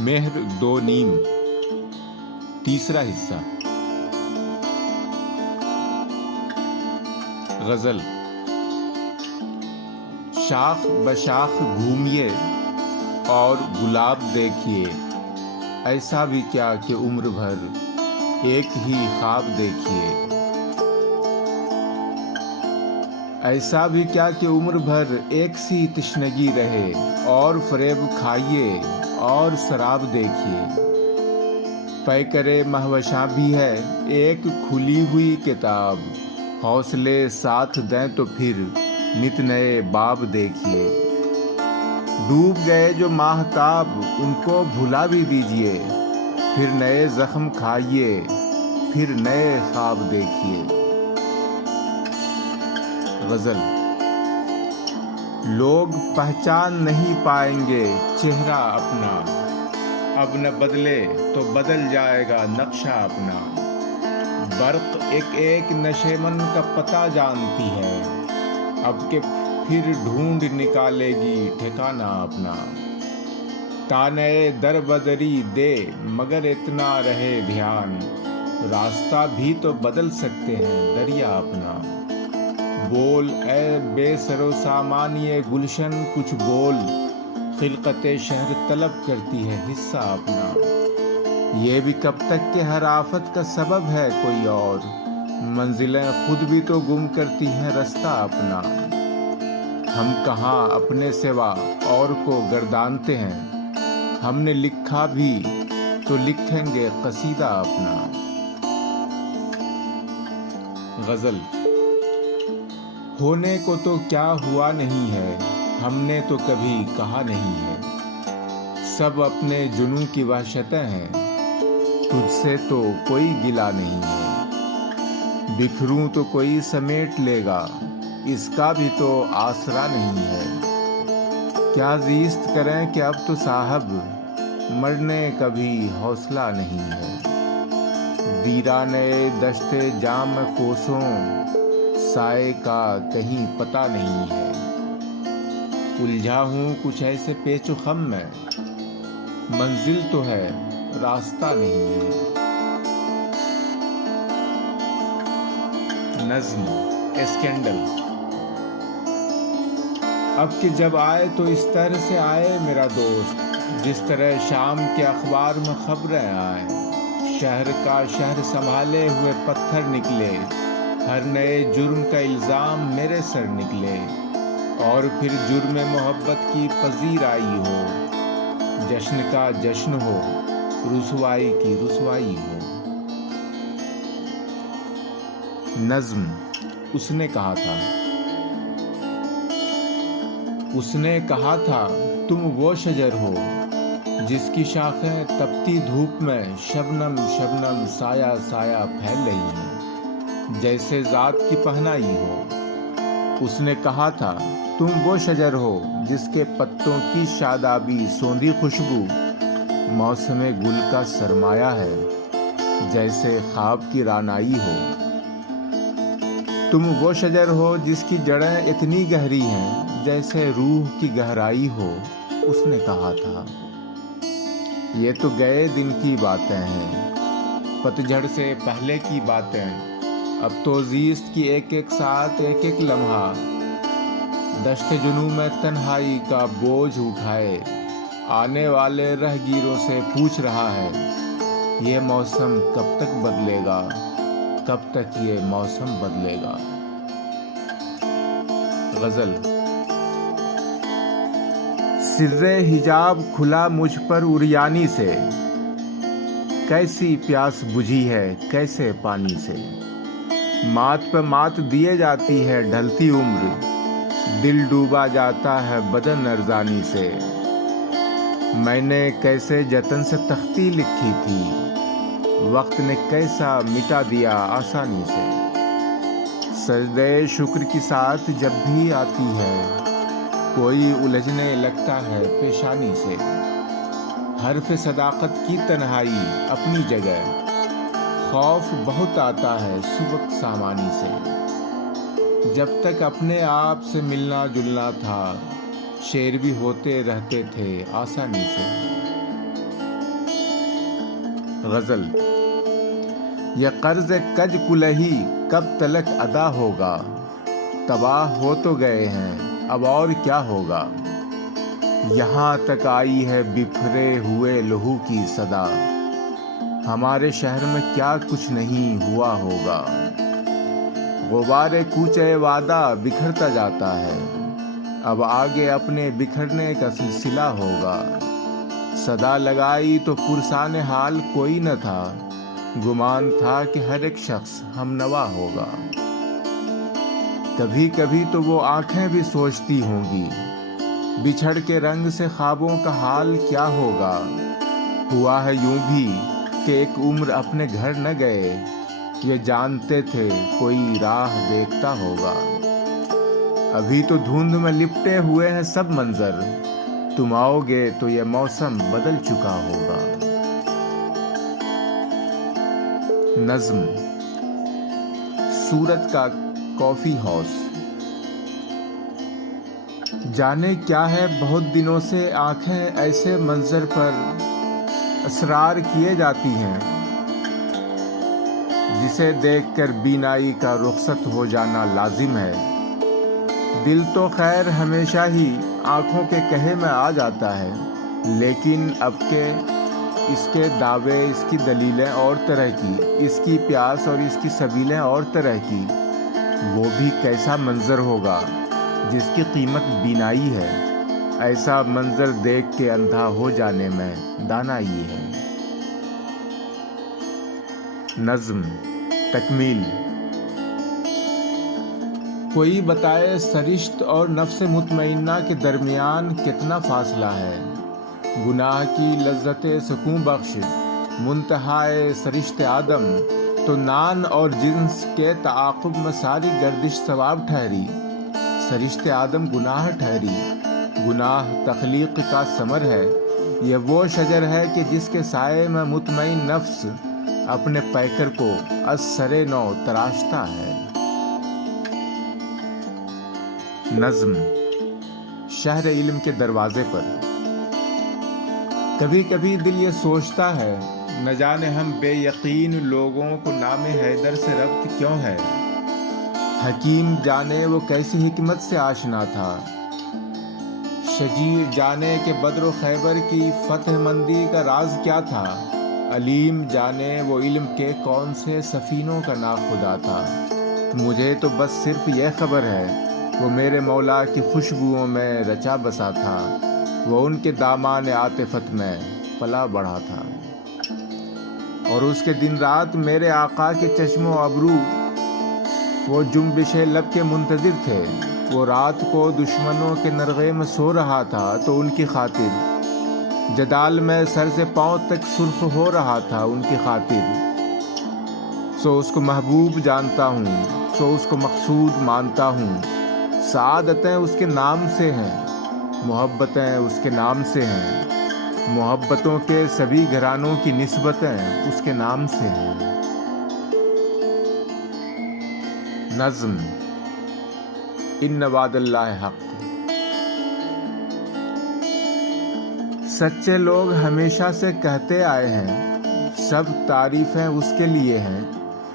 مہر دو نیم تیسرا حصہ۔ غزل۔ شاخ بشاخ گھومیے اور گلاب دیکھیے، ایسا بھی کیا کہ عمر بھر ایک ہی خواب دیکھیے۔ ایسا بھی کیا کہ عمر بھر ایک سی تشنگی رہے، اور فریب کھائیے اور شراب دیکھیے۔ پے کرے مہوشاں بھی ہے ایک کھلی ہوئی کتاب، حوصلے ساتھ دیں تو پھر نت نئے باب دیکھیے۔ ڈوب گئے جو ماہتاب ان کو بھلا بھی دیجیے، پھر نئے زخم کھائیے، پھر نئے خواب دیکھیے۔ غزل۔ لوگ پہچان نہیں پائیں گے چہرہ اپنا، اب نہ بدلے تو بدل جائے گا نقشہ اپنا۔ برق ایک ایک نشیمن کا پتہ جانتی ہے، اب کہ پھر ڈھونڈ نکالے گی ٹھکانہ اپنا۔ تانے در بدری دے مگر اتنا رہے دھیان، راستہ بھی تو بدل سکتے ہیں دریا اپنا۔ بول اے بے سر و سامانی گلشن کچھ بول، خلقت شہر طلب کرتی ہے حصہ اپنا۔ یہ بھی کب تک کہ ہر آفت کا سبب ہے کوئی اور، منزلیں خود بھی تو گم کرتی ہیں رستہ اپنا۔ ہم کہاں اپنے سوا اور کو گردانتے ہیں، ہم نے لکھا بھی تو لکھیں گے قصیدہ اپنا۔ غزل۔ ہونے کو تو کیا ہوا نہیں ہے، ہم نے تو کبھی کہا نہیں ہے۔ سب اپنے جنوں کی وحشتیں ہیں، تجھ سے تو کوئی گلہ نہیں ہے۔ بکھروں تو کوئی سمیٹ لے گا، اس کا بھی تو آسرا نہیں ہے۔ کیا زیست کریں کہ اب تو صاحب، مرنے کا بھی حوصلہ نہیں ہے۔ ویرانے دشت جام کوسوں، سائے کا کہیں پتہ نہیں ہے۔ الجھا ہوں کچھ ایسے پیچ و خم میں، منزل تو ہے راستہ نہیں ہے۔ نظم اسکینڈل۔ اب کہ جب آئے تو اس طرح سے آئے میرا دوست، جس طرح شام کے اخبار میں خبریں آئیں۔ شہر کا شہر سنبھالے ہوئے پتھر نکلے، ہر نئے جرم کا الزام میرے سر نکلے، اور پھر جرم محبت کی پذیر آئی ہو، جشن کا جشن ہو، رسوائی کی رسوائی ہو۔ نظم۔ اس نے کہا تھا۔ اس نے کہا تھا تم وہ شجر ہو، جس کی شاخیں تپتی دھوپ میں شبنم شبنم سایہ سایہ پھیل رہی ہیں، جیسے ذات کی پہنائی ہو۔ اس نے کہا تھا تم وہ شجر ہو، جس کے پتوں کی شادابی سوندھی خوشبو موسم گل کا سرمایہ ہے، جیسے خواب کی رانائی ہو۔ تم وہ شجر ہو جس کی جڑیں اتنی گہری ہیں، جیسے روح کی گہرائی ہو۔ اس نے کہا تھا یہ تو گئے دن کی باتیں ہیں، پتجھڑ سے پہلے کی باتیں، اب تو زیست کی ایک ایک ساتھ ایک ایک لمحہ، دشت جنوں میں تنہائی کا بوجھ اٹھائے، آنے والے رہگیروں سے پوچھ رہا ہے یہ موسم کب تک بدلے گا، کب تک یہ موسم بدلے گا۔ غزل۔ سر حجاب کھلا مجھ پر عریانی سے، کیسی پیاس بجھی ہے کیسے پانی سے۔ مات پہ مات دیے جاتی ہے ڈھلتی عمر، دل ڈوبا جاتا ہے بدن ارزانی سے۔ میں نے کیسے جتن سے تختی لکھی تھی، وقت نے کیسا مٹا دیا آسانی سے۔ سجدے شکر کی ساتھ جب بھی آتی ہے، کوئی الجھنے لگتا ہے پیشانی سے۔ حرف صداقت کی تنہائی اپنی جگہ، خوف بہت آتا ہے سبک سامانی سے۔ جب تک اپنے آپ سے ملنا جلنا تھا، شعر بھی ہوتے رہتے تھے آسانی سے۔ غزل۔ یہ قرض کج کلہی کب تلک ادا ہوگا، تباہ ہو تو گئے ہیں اب اور کیا ہوگا، یہاں تک آئی ہے بکھرے ہوئے لہو کی صدا، ہمارے شہر میں کیا کچھ نہیں ہوا ہوگا، غبار کوچے وعدہ بکھرتا جاتا ہے، اب آگے اپنے بکھرنے کا سلسلہ ہوگا، صدا لگائی تو پرسان حال کوئی نہ تھا، گمان تھا کہ ہر ایک شخص ہم نوا ہوگا، کبھی کبھی تو وہ آنکھیں بھی سوچتی ہوں گی، بچھڑ کے رنگ سے خوابوں کا حال کیا ہوگا، ہوا ہے یوں بھی کہ ایک عمر اپنے گھر نہ گئے، یہ جانتے تھے کوئی راہ دیکھتا ہوگا، ابھی تو دھند میں لپٹے ہوئے ہیں سب منظر، تم آؤ گے تو یہ موسم بدل چکا ہوگا۔ نظم، سورت کا کافی ہاؤس۔ جانے کیا ہے بہت دنوں سے آنکھیں ایسے منظر پر اسرار کیے جاتی ہیں، جسے دیکھ کر بینائی کا رخصت ہو جانا لازم ہے، دل تو خیر ہمیشہ ہی آنکھوں کے کہے میں آ جاتا ہے، لیکن اب کے اس کے دعوے، اس کی دلیلیں اور طرح کی، اس کی پیاس اور اس کی سبیلیں اور طرح کی، وہ بھی کیسا منظر ہوگا جس کی قیمت بینائی ہے، ایسا منظر دیکھ کے اندھا ہو جانے میں دانائی ہے۔ نظم، تکمیل۔ کوئی بتائے سرشت اور نفس مطمئنہ کے درمیان کتنا فاصلہ ہے، گناہ کی لذت سکون بخش منتہائے سرشت آدم، تو نان اور جنس کے تعاقب میں ساری گردش ثواب ٹھہری، سرشت آدم گناہ ٹھہری، گناہ تخلیق کا ثمر ہے، یہ وہ شجر ہے کہ جس کے سائے میں مطمئن نفس اپنے پیکر کو از سرے نو تراشتا ہے۔ نظم، شہر علم کے دروازے پر۔ کبھی کبھی دل یہ سوچتا ہے، نہ جانے ہم بے یقین لوگوں کو نام حیدر سے ربط کیوں ہے، حکیم جانے وہ کیسی حکمت سے آشنا تھا، شجیع جانے کہ بدر و خیبر کی فتح مندی کا راز کیا تھا، علیم جانے وہ علم کے کون سے سفینوں کا ناخدا تھا، مجھے تو بس صرف یہ خبر ہے وہ میرے مولا کی خوشبوؤں میں رچا بسا تھا، وہ ان کے دامان عاطفت میں پلا بڑھا تھا، اور اس کے دن رات میرے آقا کے چشم و ابرو وہ جنبش لب کے منتظر تھے، وہ رات کو دشمنوں کے نرغے میں سو رہا تھا تو ان کی خاطر جدال میں سر سے پاؤں تک سرخ ہو رہا تھا، ان کی خاطر سو اس کو محبوب جانتا ہوں، سو اس کو مقصود مانتا ہوں، سعادتیں اس کے نام سے ہیں، محبتیں اس کے نام سے ہیں، محبتوں کے سبھی گھرانوں کی نسبتیں اس کے نام سے ہیں۔ نظم، ان وعد اللہ حق۔ سچے لوگ ہمیشہ سے کہتے آئے ہیں، سب تعریفیں اس کے لیے ہیں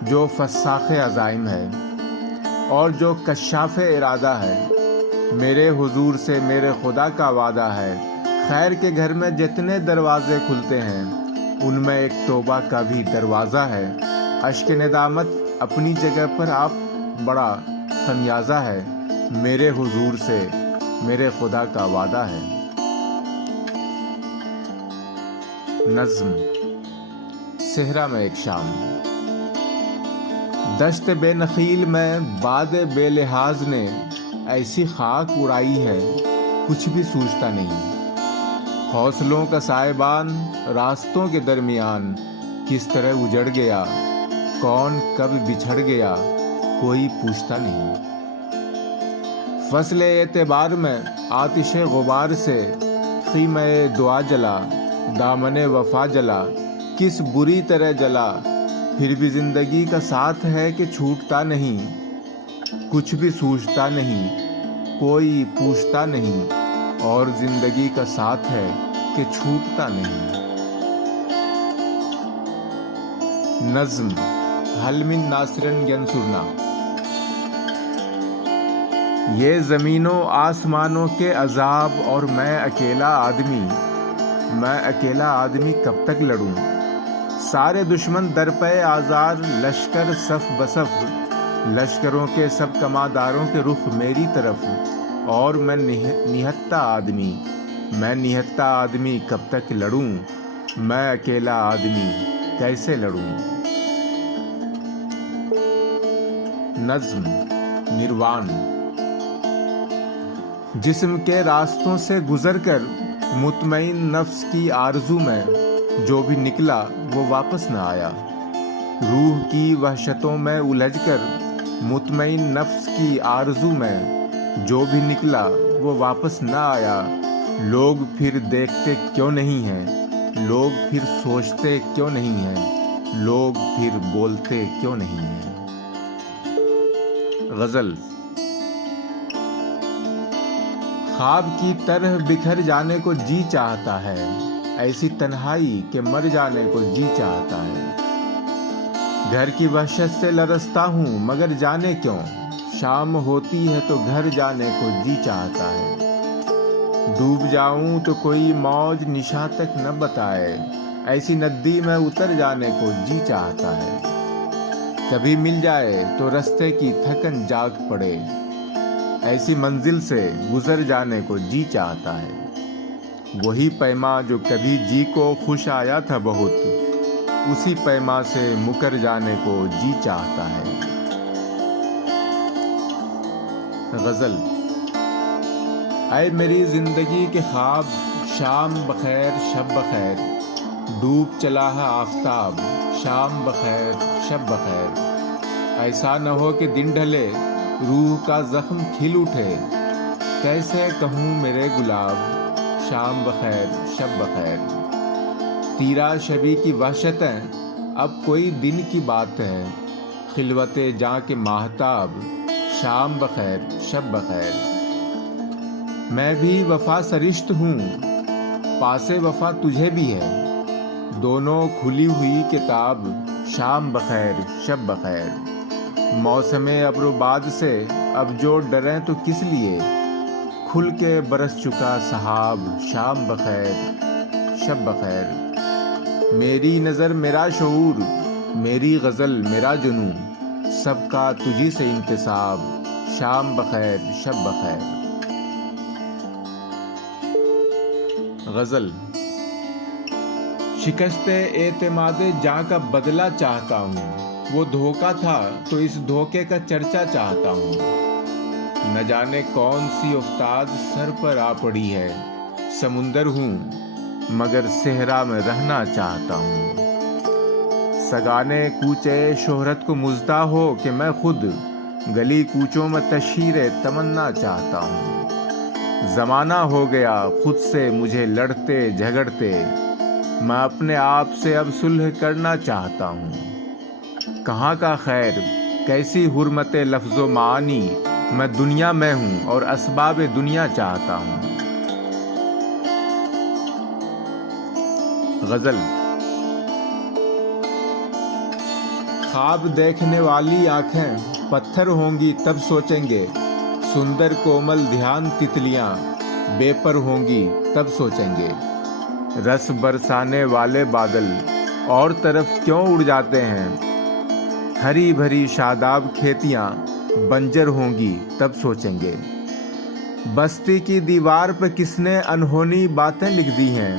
جو فساخ عزائم ہے اور جو کشاف ارادہ ہے، میرے حضور سے میرے خدا کا وعدہ ہے، خیر کے گھر میں جتنے دروازے کھلتے ہیں ان میں ایک توبہ کا بھی دروازہ ہے، اشک ندامت اپنی جگہ پر آپ بڑا خمیازہ ہے، میرے حضور سے میرے خدا کا وعدہ ہے۔ نظم، صحرا میں ایک شام۔ دشت بے نخیل میں باد بے لحاظ نے ایسی خاک اڑائی ہے کچھ بھی سوچتا نہیں، حوصلوں کا سائبان راستوں کے درمیان کس طرح اجڑ گیا، کون کب بچھڑ گیا کوئی پوچھتا نہیں، فصل اعتبار میں آتش غبار سے خیمہ دعا جلا، دامن وفا جلا، کس بری طرح جلا، پھر بھی زندگی کا ساتھ ہے کہ چھوٹتا نہیں، کچھ بھی سوچتا نہیں کوئی پوچھتا نہیں، اور زندگی کا ساتھ ہے کہ چھوٹتا نہیں۔ نظم ہل من ناصرن ینصرنا۔ یہ زمینوں آسمانوں کے عذاب اور میں اکیلا آدمی کب تک لڑوں؟ سارے دشمن در پہ آزار، لشکر صف بصف، لشکروں کے سب کمانداروں کے رخ میری طرف، اور میں نہتتا آدمی کب تک لڑوں؟ میں اکیلا آدمی کیسے لڑوں؟ نظم نروان۔ جسم کے راستوں سے گزر کر مطمئن نفس کی آرزو میں جو بھی نکلا وہ واپس نہ آیا، روح کی وحشتوں میں الجھ کر مطمئن نفس کی آرزو میں جو بھی نکلا وہ واپس نہ آیا۔ لوگ پھر دیکھتے کیوں نہیں ہیں؟ لوگ پھر سوچتے کیوں نہیں ہیں؟ لوگ پھر بولتے کیوں نہیں ہیں؟ غزل۔ خواب کی طرح بکھر جانے کو جی چاہتا ہے، ایسی تنہائی کہ مر جانے کو جی چاہتا ہے۔ گھر کی وحشت سے لرزتا ہوں مگر جانے کیوں، شام ہوتی ہے تو گھر جانے کو جی چاہتا ہے۔ ڈوب جاؤں تو کوئی موج نشاں تک نہ بتائے، ایسی ندی میں اتر جانے کو جی چاہتا ہے۔ کبھی مل جائے تو رستے کی تھکن جاگ پڑے، ایسی منزل سے گزر جانے کو جی چاہتا ہے۔ وہی پیما جو کبھی جی کو خوش آیا تھا بہت، اسی پیما سے مکر جانے کو جی چاہتا ہے۔ غزل۔ اے میری زندگی کے خواب، شام بخیر شب بخیر، ڈوب چلا ہے آفتاب، شام بخیر شب بخیر۔ ایسا نہ ہو کہ دن ڈھلے روح کا زخم کھل اٹھے، کیسے کہوں میرے گلاب، شام بخیر شب بخیر۔ تیرا شبی کی وحشتیں اب کوئی دن کی بات ہے، خلوت جاں کے ماہتاب، شام بخیر شب بخیر۔ میں بھی وفا سرشت ہوں، پاس وفا تجھے بھی ہے، دونوں کھلی ہوئی کتاب، شام بخیر شب بخیر۔ موسم ابر و باد سے اب جو ڈریں تو کس لیے، کھل کے برس چکا سحاب، شام بخیر شب بخیر۔ میری نظر میرا شعور، میری غزل میرا جنون، سب کا تجھی سے انتساب، شام بخیر شب بخیر۔ غزل۔ شکست اعتماد جاں کا بدلہ چاہتا ہوں، وہ دھوکا تھا تو اس دھوکے کا چرچا چاہتا ہوں۔ نہ جانے کون سی افتاد سر پر آ پڑی ہے، سمندر ہوں مگر صحرا میں رہنا چاہتا ہوں۔ سگانے کوچے شہرت کو مزدہ ہو کہ میں خود گلی کوچوں میں تشہیر تمنا چاہتا ہوں۔ زمانہ ہو گیا خود سے مجھے لڑتے جھگڑتے، میں اپنے آپ سے اب صلح کرنا چاہتا ہوں۔ کہاں کا خیر، کیسی حرمت لفظ و معانی، میں دنیا میں ہوں اور اسباب دنیا چاہتا ہوں۔ غزل۔ خواب دیکھنے والی آنکھیں پتھر ہوں گی تب سوچیں گے، سندر کومل دھیان تتلیاں بے پر ہوں گی تب سوچیں گے۔ رس برسانے والے بادل اور طرف کیوں اڑ جاتے ہیں، ہری بھری شاداب کھیتیاں بنجر ہوں گی تب سوچیں گے۔ بستی کی دیوار پہ کس نے انہونی باتیں لکھ دی ہیں،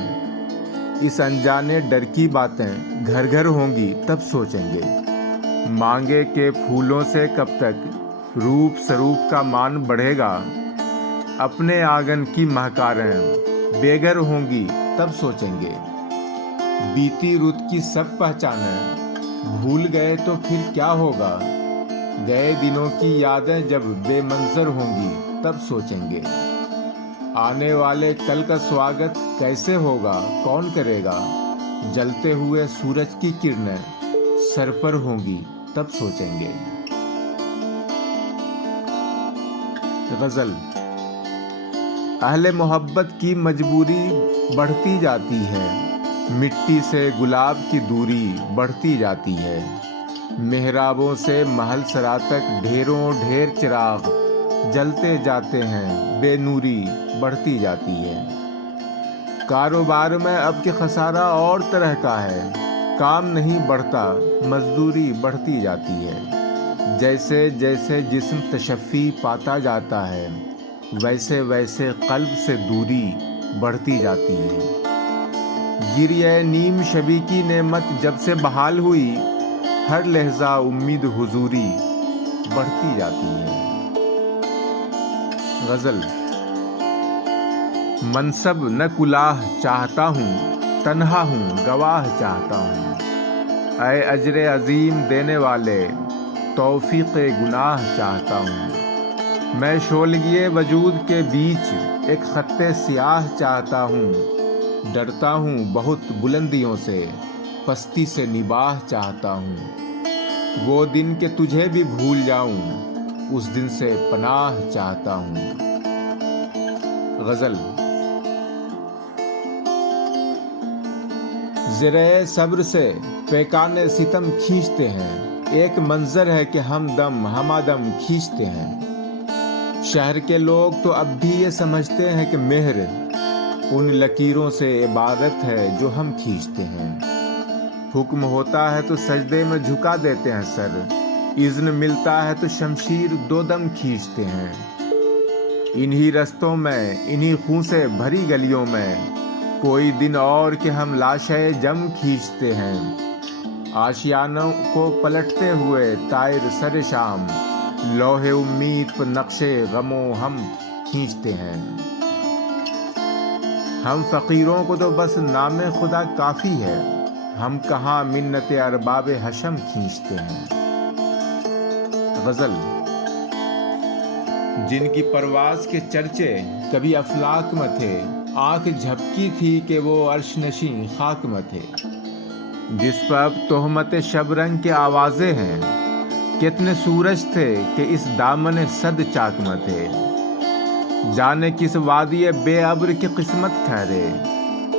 اس انجانے ڈر کی باتیں گھر گھر ہوں گی تب سوچیں گے۔ مانگے کے پھولوں سے کب تک روپ سروپ کا مان بڑھے گا، اپنے آنگن کی مہکاریں بے گھر ہوں گی تب سوچیں گے۔ بیتی رت کی سب پہچانیں بھول گئے تو پھر کیا ہوگا، گئے دنوں کی یادیں جب بے منظر ہوں گی تب سوچیں گے۔ آنے والے کل کا سواگت کیسے ہوگا کون کرے گا، جلتے ہوئے سورج کی کرنیں سر پر ہوں گی تب سوچیں گے۔ غزل۔ اہل محبت کی مجبوری بڑھتی جاتی ہے، مٹی سے گلاب کی دوری بڑھتی جاتی ہے، محرابوں سے محل سرا تک ڈھیروں ڈھیر چراغ جلتے جاتے ہیں، بے نوری بڑھتی جاتی ہے۔ کاروبار میں اب کے خسارہ اور طرح کا ہے، کام نہیں بڑھتا، مزدوری بڑھتی جاتی ہے۔ جیسے جیسے جسم تشفی پاتا جاتا ہے، ویسے ویسے قلب سے دوری بڑھتی جاتی ہے۔ گریہ نیم شبی کی نعمت جب سے بحال ہوئی، ہر لحظہ امید حضوری بڑھتی جاتی ہے۔ غزل۔ منصب نہ کلاه چاہتا ہوں، تنہا ہوں گواہ چاہتا ہوں، اے اجر عظیم دینے والے توفیق گناہ چاہتا ہوں۔ میں شولگی وجود کے بیچ ایک خط سیاہ چاہتا ہوں، ڈرتا ہوں بہت بلندیوں سے، پستی سے نباہ چاہتا ہوں۔ وہ دن کہ تجھے بھی بھول جاؤں، اس دن سے پناہ چاہتا ہوں۔ غزل۔ زرعِ صبر سے پیکان ستم کھینچتے ہیں، ایک منظر ہے کہ ہم دم ہمادم کھینچتے ہیں۔ شہر کے لوگ تو اب بھی یہ سمجھتے ہیں کہ مہر ان لکیروں سے عبادت ہے جو ہم کھینچتے ہیں۔ حکم ہوتا ہے تو سجدے میں جھکا دیتے ہیں سر، اذن ملتا ہے تو شمشیر دو دم کھینچتے ہیں۔ انہی رستوں میں، انہی خون سے بھری گلیوں میں، کوئی دن اور کہ ہم لاشیں جم کھینچتے ہیں۔ آشیانوں کو پلٹتے ہوئے طائر سر شام، لوح امید پر نقش غموں ہم کھینچتے ہیں۔ ہم فقیروں کو تو بس نام خدا کافی ہے، ہم کہاں منت ارباب حشم کھینچتے ہیں۔ غزل۔ جن کی پرواز کے چرچے کبھی افلاک میں تھے، آنکھ جھپکی تھی کہ وہ عرش نشین خاک میں تھے، جس پر اب تہمت شب رنگ کے آوازیں ہیں، کتنے سورج تھے کہ اس دامن صد چاک میں تھے، جانے کس وادی بے ابر کی قسمت ٹھہرے،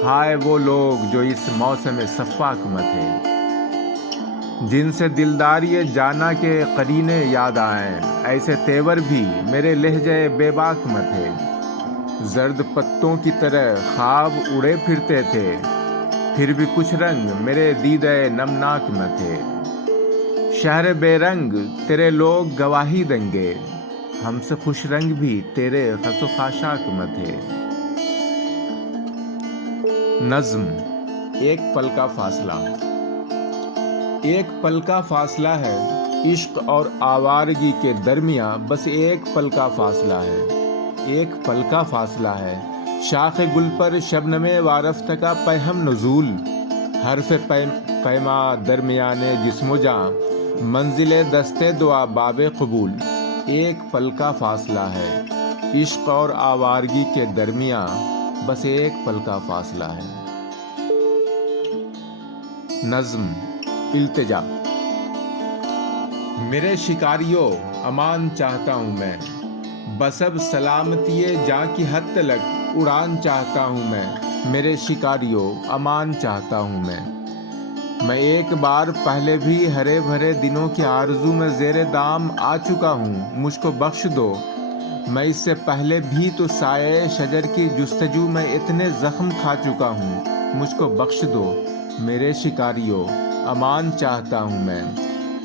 ہائے وہ لوگ جو اس موسم صفاک میں تھے، جن سے دلداری جانا کے قرینے یاد آئیں، ایسے تیور بھی میرے لہجے بے باک میں تھے، زرد پتوں کی طرح خواب اڑے پھرتے تھے، پھر بھی کچھ رنگ میرے دیدے نمناک میں تھے، شہر بے رنگ تیرے لوگ گواہی دیں گے، ہم سے خوش رنگ بھی تیرے خس و خاشاک میں تھے۔ نظم۔ ایک پل کا فاصلہ۔ ایک پل کا فاصلہ ہے، عشق اور آوارگی کے درمیان بس ایک پل کا فاصلہ ہے، ایک پل کا فاصلہ ہے، شاخ گل پر شبنم وارفتہ کا پیہم نزول، حرف پیما درمیان جسم و جاں، منزل دستے دعا باب قبول، ایک پل کا فاصلہ ہے، عشق اور آوارگی کے درمیان بس ایک پل کا فاصلہ ہے۔ نظم۔ التجا۔ میرے شکاریوں امان چاہتا ہوں میں، بس اب سلامتی جاں کی حد تلک اڑان چاہتا ہوں میں، میرے شکاریوں امان چاہتا ہوں میں ایک بار پہلے بھی ہرے بھرے دنوں کی آرزو میں زیر دام آ چکا ہوں، مجھ کو بخش دو، میں اس سے پہلے بھی تو سایہ شجر کی جستجو میں اتنے زخم کھا چکا ہوں، مجھ کو بخش دو، میرے شکاریوں امان چاہتا ہوں میں،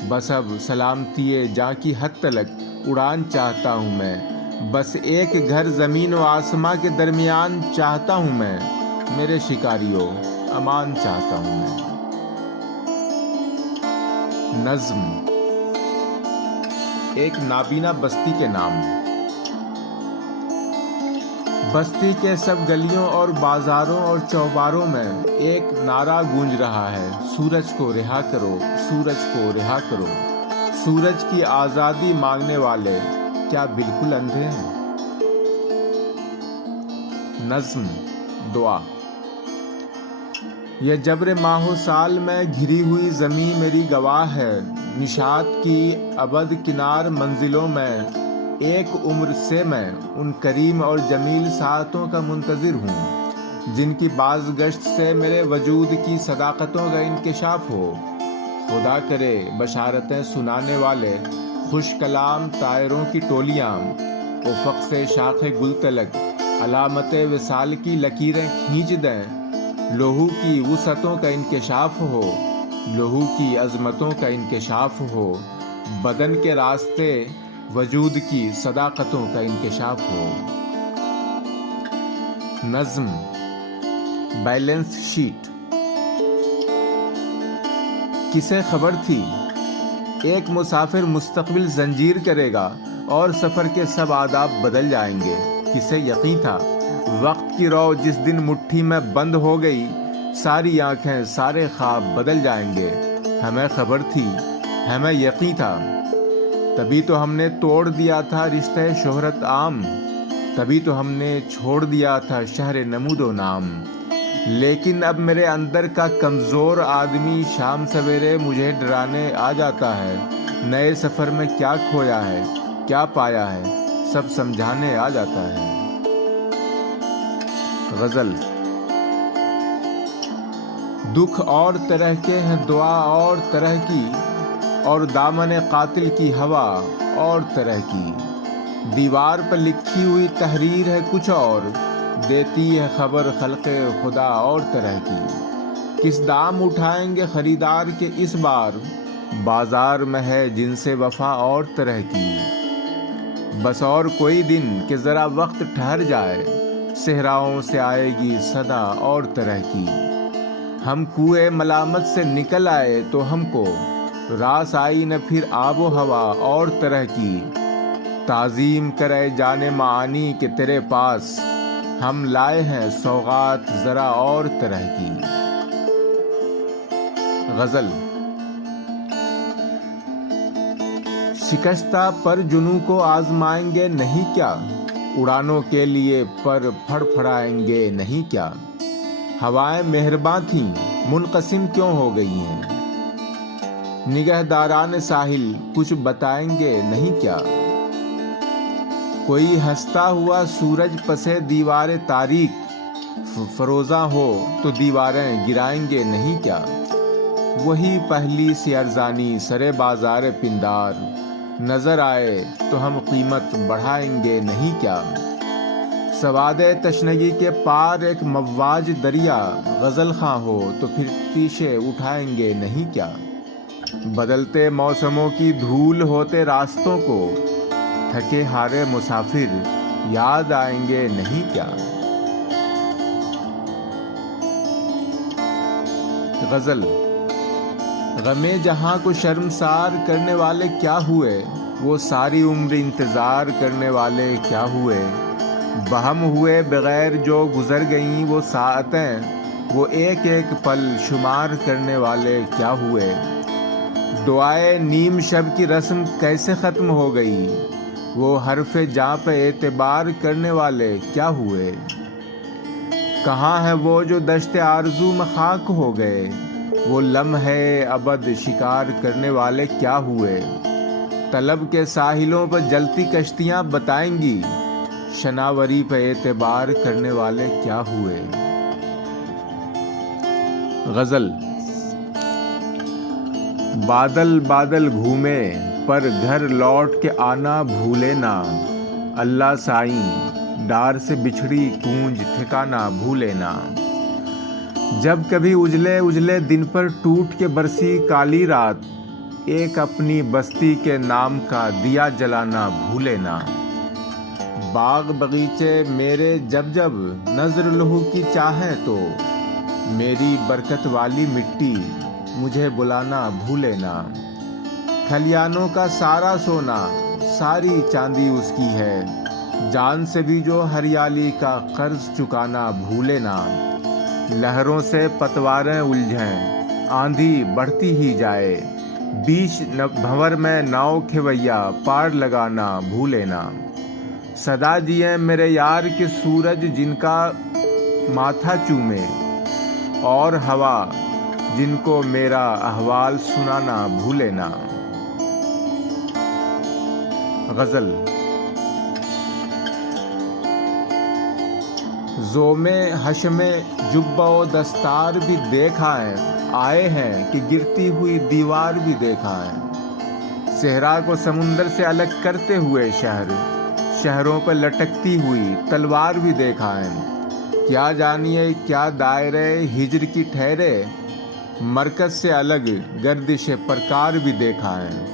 بس اب سلامتی جاں کی حد تلک اڑان چاہتا ہوں میں، بس ایک گھر زمین و آسماں کے درمیان چاہتا ہوں میں، میرے شکاریوں امان چاہتا ہوں میں۔ نظم۔ ایک نابینا بستی کے نام۔ بستی کے سب گلیوں اور بازاروں اور چوباروں میں ایک نعرہ گونج رہا ہے، سورج کو رہا کرو، سورج کو رہا کرو، سورج کی آزادی مانگنے والے کیا بالکل اندھے ہیں؟ نظم۔ دعا۔ یہ جبر ماہ و سال میں گھری ہوئی زمین میری گواہ ہے، نشاط کی ابد کنار منزلوں میں ایک عمر سے میں ان کریم اور جمیل ساعتوں کا منتظر ہوں جن کی باز گشت سے میرے وجود کی صداقتوں کا انکشاف ہو۔ خدا کرے بشارتیں سنانے والے خوش کلام طائروں کی ٹولیاں افق سے شاخ گل تلک علامت وصال کی لکیریں کھینچ دیں۔ لوہو کی وسعتوں کا انکشاف ہو، لوہو کی عظمتوں کا انکشاف ہو، بدن کے راستے وجود کی صداقتوں کا انکشاف ہو۔ نظم بیلنس شیٹ۔ کسے خبر تھی ایک مسافر مستقبل زنجیر کرے گا اور سفر کے سب آداب بدل جائیں گے؟ کسے یقین تھا وقت کی رو جس دن مٹھی میں بند ہو گئی ساری آنکھیں سارے خواب بدل جائیں گے؟ ہمیں خبر تھی، ہمیں یقین تھا، تبھی تو ہم نے توڑ دیا تھا رشتہ شہرت عام، تبھی تو ہم نے چھوڑ دیا تھا شہر نمود و نام۔ لیکن اب میرے اندر کا کمزور آدمی شام سویرے مجھے ڈرانے آ جاتا ہے، نئے سفر میں کیا کھویا ہے کیا پایا ہے سب سمجھانے آ جاتا ہے۔ غزل۔ دکھ اور طرح کے ہیں، دعا اور طرح کی، اور دامن قاتل کی ہوا اور طرح کی۔ دیوار پر لکھی ہوئی تحریر ہے کچھ اور، دیتی ہے خبر خلق خدا اور طرح کی۔ کس دام اٹھائیں گے خریدار کے اس بار، بازار میں ہے جن سے وفا اور طرح کی۔ بس اور کوئی دن کہ ذرا وقت ٹھہر جائے، صحراؤں سے آئے گی صدا اور طرح کی۔ ہم کوئے ملامت سے نکل آئے تو ہم کو راس آئی نہ پھر آب و ہوا اور طرح کی۔ تعظیم کرے جانے معانی کہ تیرے پاس ہم لائے ہیں سوغات ذرا اور طرح کی۔ غزل۔ شکستہ پر جنوں کو آزمائیں گے نہیں کیا، اڑانوں کے لیے پر پھڑ پھڑائیں گے نہیں کیا۔ ہوائیں مہرباں تھیں منقسم کیوں ہو گئی ہیں، نگہداران ساحل کچھ بتائیں گے نہیں کیا۔ کوئی ہنستا ہوا سورج پسے دیوار تاریک فروزاں ہو تو دیواریں گرائیں گے نہیں کیا۔ وہی پہلی سی ارزانی سرے بازار پندار، نظر آئے تو ہم قیمت بڑھائیں گے نہیں کیا۔ سواد تشنگی کے پار ایک مواج دریا، غزل خواں ہو تو پھر تیشے اٹھائیں گے نہیں کیا۔ بدلتے موسموں کی دھول ہوتے راستوں کو، تھکے ہارے مسافر یاد آئیں گے نہیں کیا۔ غزل۔ غمِ جہاں کو شرمسار کرنے والے کیا ہوئے، وہ ساری عمر انتظار کرنے والے کیا ہوئے۔ بہم ہوئے بغیر جو گزر گئیں وہ ساعتیں، وہ ایک ایک پل شمار کرنے والے کیا ہوئے۔ دعائے نیم شب کی رسم کیسے ختم ہو گئی، وہ حرف جاں پہ اعتبار کرنے والے کیا ہوئے۔ کہاں ہے وہ جو دشت آرزو میں خاک ہو گئے، وہ لمحے ابد شکار کرنے والے کیا ہوئے۔ طلب کے ساحلوں پر جلتی کشتیاں بتائیں گی، شناوری پہ اعتبار کرنے والے کیا ہوئے۔ غزل۔ بادل بادل گھومے پر گھر لوٹ کے آنا بھولے نا، اللہ سائیں ڈار سے بچھڑی گونج ٹھکانا بھولے نا۔ جب کبھی اجلے اجلے دن پر ٹوٹ کے برسی کالی رات، ایک اپنی بستی کے نام کا دیا جلانا بھولے نا۔ باغ بغیچے میرے جب جب نظر لہو کی چاہیں تو، میری برکت والی مٹی مجھے بلانا بھولے نا۔ کھلیانوں کا سارا سونا ساری چاندی اس کی ہے، جان سے بھی جو ہریالی کا قرض چکانا بھولے نا۔ لہروں سے پتواریں الجھیں آندھی بڑھتی ہی جائے، بیچ بھنور میں ناؤ کھویا پار لگانا بھولے نا۔ صدا دیے میرے یار کے سورج جن کا ماتھا چومے، اور ہوا جن کو میرا احوال سنانا بھولے نا۔ غزل۔ زوم حشم جبہ و دستار بھی دیکھا ہے، آئے ہیں کہ گرتی ہوئی دیوار بھی دیکھا ہے۔ صحرا کو سمندر سے الگ کرتے ہوئے شہروں پر لٹکتی ہوئی تلوار بھی دیکھا ہے۔ کیا جانیے کیا دائرے ہجر کی ٹھہرے، مرکز سے الگ گردش پرکار بھی دیکھا ہے۔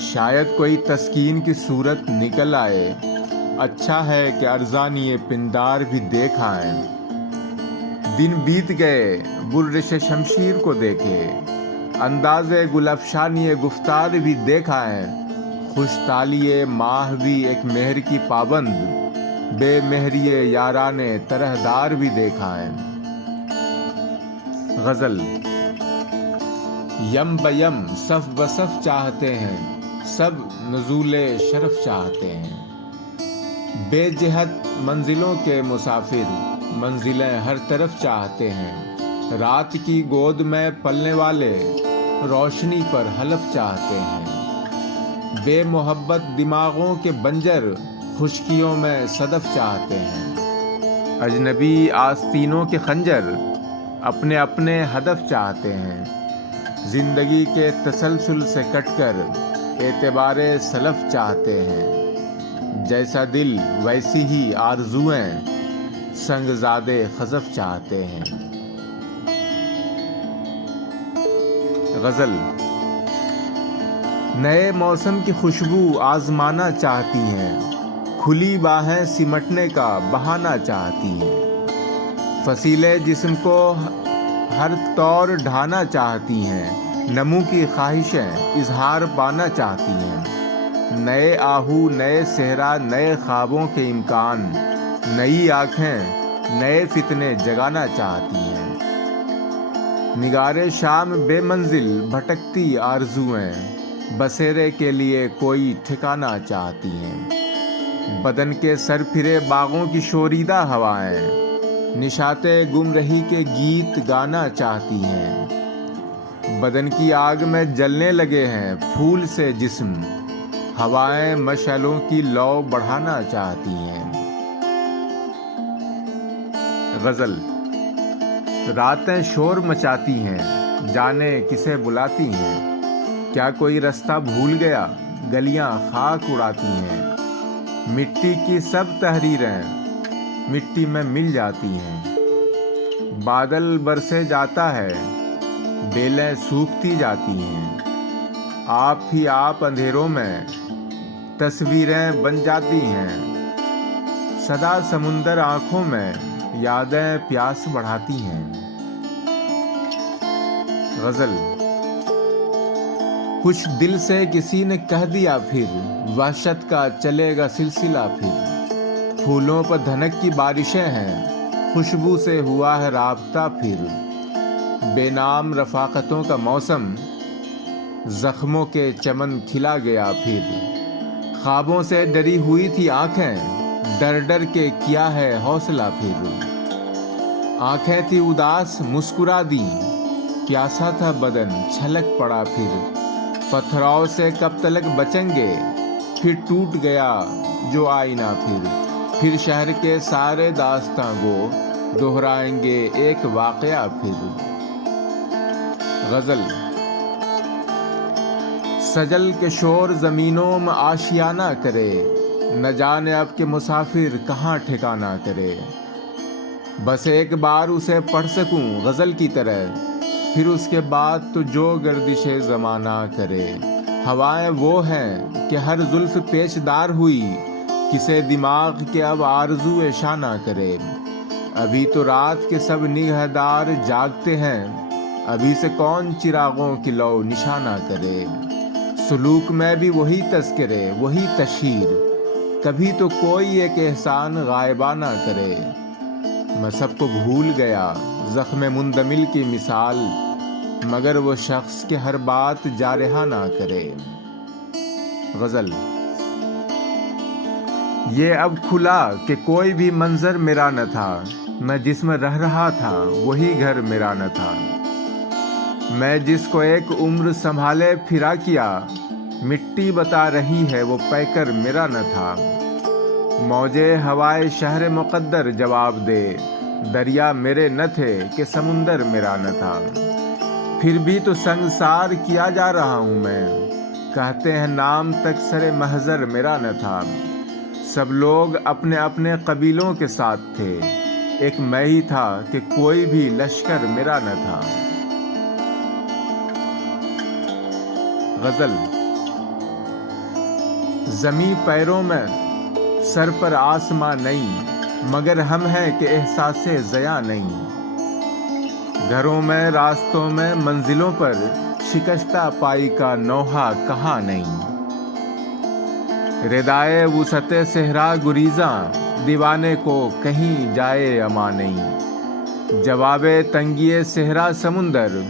شاید کوئی تسکین کی صورت نکل آئے، اچھا ہے کہ ارزانی پندار بھی دیکھا ہے۔ دن بیت گئے برش شمشیر کو دیکھے، انداز گل افشانی گفتار بھی دیکھا ہے۔ خوش تالی ماہ بھی ایک مہر کی پابند، بے مہری یاران طرحدار بھی دیکھا ہے۔ غزل۔ یم بیم صف بصف چاہتے ہیں، سب نزول شرف چاہتے ہیں۔ بے جہت منزلوں کے مسافر، منزلیں ہر طرف چاہتے ہیں۔ رات کی گود میں پلنے والے، روشنی پر حلف چاہتے ہیں۔ بے محبت دماغوں کے بنجر، خشکیوں میں صدف چاہتے ہیں۔ اجنبی آستینوں کے خنجر، اپنے اپنے ہدف چاہتے ہیں۔ زندگی کے تسلسل سے کٹ کر اعتبار سلف چاہتے ہیں۔ جیسا دل ویسی ہی آرزوئیں، سنگ زادے خزف چاہتے ہیں۔ غزل۔ نئے موسم کی خوشبو آزمانا چاہتی ہیں، کھلی باہیں سمٹنے کا بہانہ چاہتی ہیں۔ فصیلے جسم کو ہر طور ڈھانا چاہتی ہیں، نمو کی خواہشیں اظہار پانا چاہتی ہیں۔ نئے آہو، نئے صحرا، نئے خوابوں کے امکان، نئی آنکھیں نئے فتنے جگانا چاہتی ہیں۔ نگار شام بے منزل بھٹکتی آرزوئیں، بسیرے کے لیے کوئی ٹھکانہ چاہتی ہیں۔ بدن کے سر پھرے باغوں کی شوریدہ ہوائیں، نشاط گم رہی کے گیت گانا چاہتی ہیں۔ بدن کی آگ میں جلنے لگے ہیں پھول سے جسم، ہوائیں مشعلوں کی لو بڑھانا چاہتی ہیں۔ غزل۔ راتیں شور مچاتی ہیں، جانے کسے بلاتی ہیں۔ کیا کوئی رستہ بھول گیا، گلیاں خاک اڑاتی ہیں۔ مٹی کی سب تحریریں مٹی میں مل جاتی ہیں۔ بادل برسے جاتا ہے، بیلیں سوکھتی جاتی ہیں۔ آپ ہی آپ اندھیروں میں تصویریں بن جاتی ہیں۔ سدا سمندر آنکھوں میں یادیں پیاس بڑھاتی ہیں۔ غزل۔ کچھ دل سے کسی نے کہہ دیا پھر، وحشت کا چلے گا سلسلہ پھر۔ پھولوں پر دھنک کی بارشیں ہیں، خوشبو سے ہوا ہے رابطہ پھر۔ بے نام رفاقتوں کا موسم، زخموں کے چمن کھلا گیا پھر۔ خوابوں سے ڈری ہوئی تھی آنکھیں، ڈر ڈر کے کیا ہے حوصلہ پھر۔ آنکھیں تھی اداس مسکرا دیں، پیاسا تھا بدن چھلک پڑا پھر۔ پتھراؤ سے کب تلک بچیں گے، پھر ٹوٹ گیا جو آئینہ پھر شہر کے سارے داستاں گو دہرائیں گے ایک واقعہ پھر۔ غزل۔ سجل کے شور زمینوں میں آشیانہ کرے، نہ جانے اب کے مسافر کہاں ٹھکانہ کرے۔ بس ایک بار اسے پڑھ سکوں غزل کی طرح، پھر اس کے بعد تو جو گردش زمانہ کرے۔ ہوائیں وہ ہیں کہ ہر زلف پیچ دار ہوئی، کسے دماغ کے اب آرزو شانہ کرے۔ ابھی تو رات کے سب نگہدار جاگتے ہیں، ابھی سے کون چراغوں کی لو نشانہ کرے۔ سلوک میں بھی وہی تذکرے، وہی تشہیر، کبھی تو کوئی ایک احسان غائبانہ کرے۔ میں سب کو بھول گیا زخم مندمل کی مثال، مگر وہ شخص کے ہر بات جارحہ نہ کرے۔ غزل۔ یہ اب کھلا کہ کوئی بھی منظر میرا نہ تھا، میں جس میں رہ رہا تھا وہی گھر میرا نہ تھا۔ میں جس کو ایک عمر سنبھالے پھرا کیا، مٹی بتا رہی ہے وہ پیکر میرا نہ تھا۔ موجے ہوائے شہر مقدر جواب دے، دریا میرے نہ تھے کہ سمندر میرا نہ تھا، پھر بھی تو سنگسار کیا جا رہا ہوں میں، کہتے ہیں نام تک سر محضر میرا نہ تھا، سب لوگ اپنے اپنے قبیلوں کے ساتھ تھے، ایک میں ہی تھا کہ کوئی بھی لشکر میرا نہ تھا۔ غزل۔ زمیں پیروں میں سر پر آسماں نہیں، مگر ہم ہیں کہ احساس ضیاء نہیں، گھروں میں راستوں میں منزلوں پر شکستہ پائی کا نوحہ کہاں نہیں، ردائے وسعت صحرا گریزاں دیوانے کو کہیں جائے امان نہیں، جواب تنگی صحرا سمندر،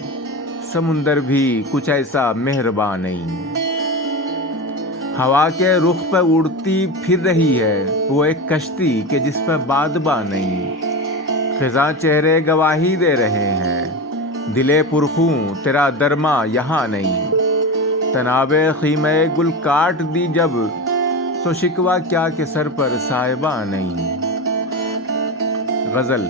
سمندر بھی کچھ ایسا مہربان نہیں، ہوا کے رخ پہ اڑتی پھر رہی ہے وہ ایک کشتی کہ جس پہ بادباں نہیں، خزاں چہرے گواہی دے رہے ہیں، دلے پرخوں تیرا درما یہاں نہیں، تناب خیمہ گل کاٹ دی جب، سو شکوہ کیا کہ سر پر صاحباں نہیں۔ غزل۔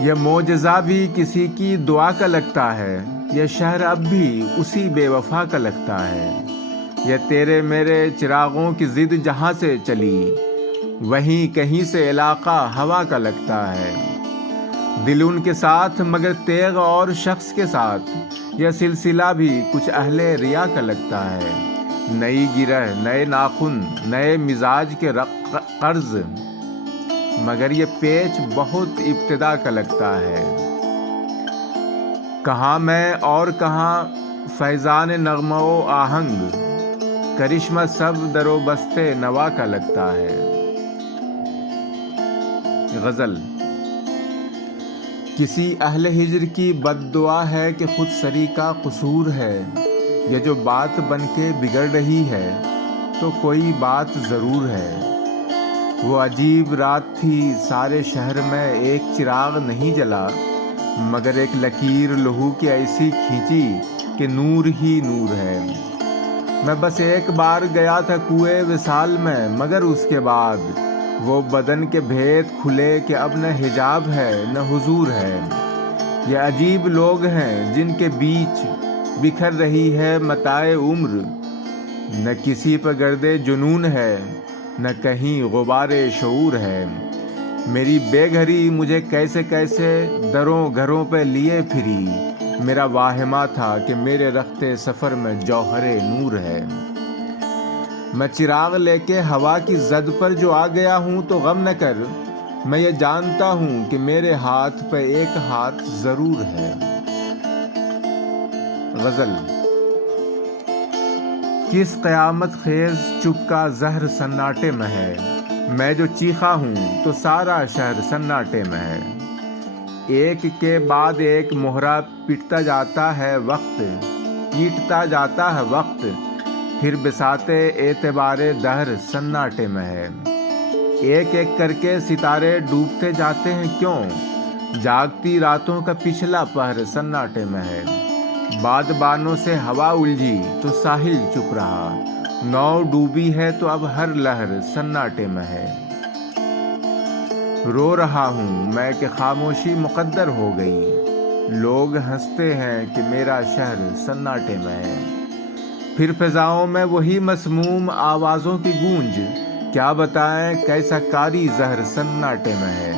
یہ معجزہ بھی کسی کی دعا کا لگتا ہے، یہ شہر اب بھی اسی بے وفا کا لگتا ہے، یہ تیرے میرے چراغوں کی ضد جہاں سے چلی، وہیں کہیں سے علاقہ ہوا کا لگتا ہے، دل ان کے ساتھ مگر تیغ اور شخص کے ساتھ، یہ سلسلہ بھی کچھ اہل ریا کا لگتا ہے، نئی گرہ نئے ناخن نئے مزاج کے قرض، مگر یہ پیچ بہت ابتدا کا لگتا ہے، کہاں میں اور کہاں فیضان نغمہ و آہنگ، کرشمہ سب در و بستے نوا کا لگتا ہے۔ غزل۔ کسی اہل ہجر کی بد دعا ہے کہ خود سری کا قصور ہے، یہ جو بات بن کے بگڑ رہی ہے تو کوئی بات ضرور ہے، وہ عجیب رات تھی سارے شہر میں ایک چراغ نہیں جلا، مگر ایک لکیر لہو کی ایسی کھینچی کہ نور ہی نور ہے، میں بس ایک بار گیا تھا کوئے وصال میں، مگر اس کے بعد وہ بدن کے بھید کھلے کہ اب نہ حجاب ہے نہ حضور ہے، یہ عجیب لوگ ہیں جن کے بیچ بکھر رہی ہے متاع عمر، نہ کسی پہ گرد جنون ہے نہ کہیں غبار شعور ہے، میری بے گھری مجھے کیسے کیسے دروں گھروں پہ لیے پھری، میرا واہمہ تھا کہ میرے رختے سفر میں جوہر نور ہے، میں چراغ لے کے ہوا کی زد پر جو آ گیا ہوں تو غم نہ کر، میں یہ جانتا ہوں کہ میرے ہاتھ پہ ایک ہاتھ ضرور ہے۔ غزل۔ کس قیامت خیز چپ کا زہر سناٹے میں ہے، میں جو چیخا ہوں تو سارا شہر سناٹے میں ہے، ایک کے بعد ایک مہرا پیٹتا جاتا ہے وقت، پھر بساتے اعتبار دہر سناٹے میں ہے، ایک ایک کر کے ستارے ڈوبتے جاتے ہیں کیوں، جاگتی راتوں کا پچھلا پہر سناٹے میں ہے، بادبانوں سے ہوا الجھی تو ساحل چپ رہا، نو ڈوبی ہے تو اب ہر لہر سناٹے میں ہے، رو رہا ہوں میں کہ خاموشی مقدر ہو گئی، لوگ ہنستے ہیں کہ میرا شہر سناٹے میں ہے، پھر فضاؤں میں وہی مسموم آوازوں کی گونج، کیا بتائیں کیسا کاری زہر سناٹے میں ہے،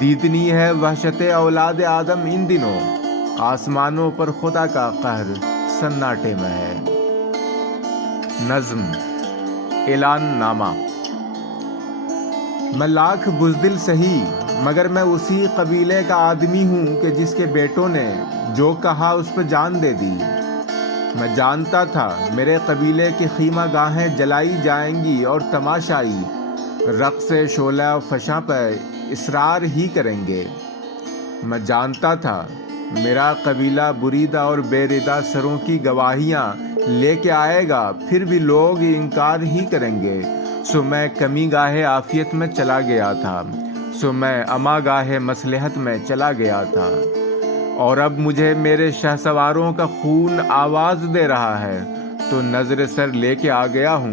دیدنی ہے وحشت اولاد آدم ان دنوں، آسمانوں پر خدا کا قہر سناٹے میں ہے۔ نظم۔ اعلان نامہ۔ میں لاکھ بزدل سہی مگر میں اسی قبیلے کا آدمی ہوں کہ جس کے بیٹوں نے جو کہا اس پہ جان دے دی، میں جانتا تھا میرے قبیلے کی خیمہ گاہیں جلائی جائیں گی اور تماشائی رقص شعلہ فشاں پہ اصرار ہی کریں گے، میں جانتا تھا میرا قبیلہ بریدہ اور بے ردا سروں کی گواہیاں لے کے آئے گا، پھر بھی لوگ انکار ہی کریں گے، سو میں کمی گاہے عافیت میں چلا گیا تھا، سو میں اما گاہے مصلحت میں چلا گیا تھا، اور اب مجھے میرے شہسواروں کا خون آواز دے رہا ہے تو نظر سر لے کے آ گیا ہوں،